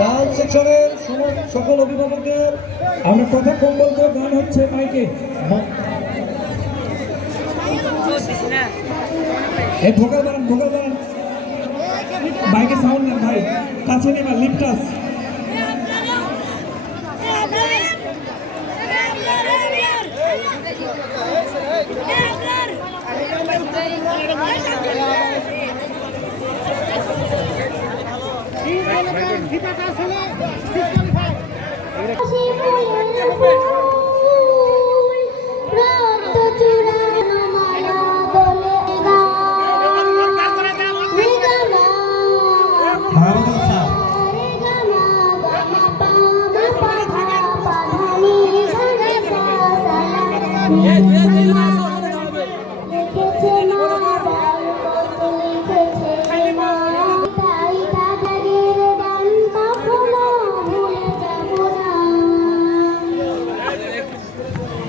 গান সেকশনের সকল অভিভাবকের আমরা কথা কম বলব, গান হচ্ছে মাইকে। এই ভোগাল বাড়ান ভোগাল বাড়ান। সাউন্ড না ভাই। কাছে নেবা লিপটাস Yes, yes, yes, yes.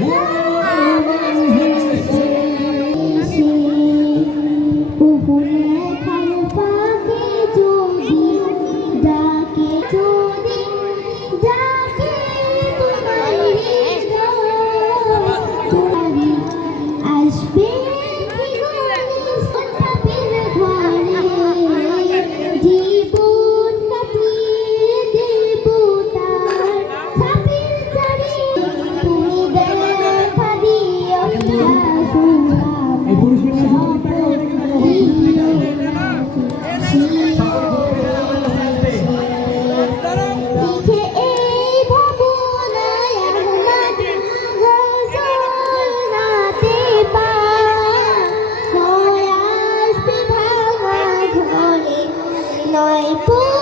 Oh, night.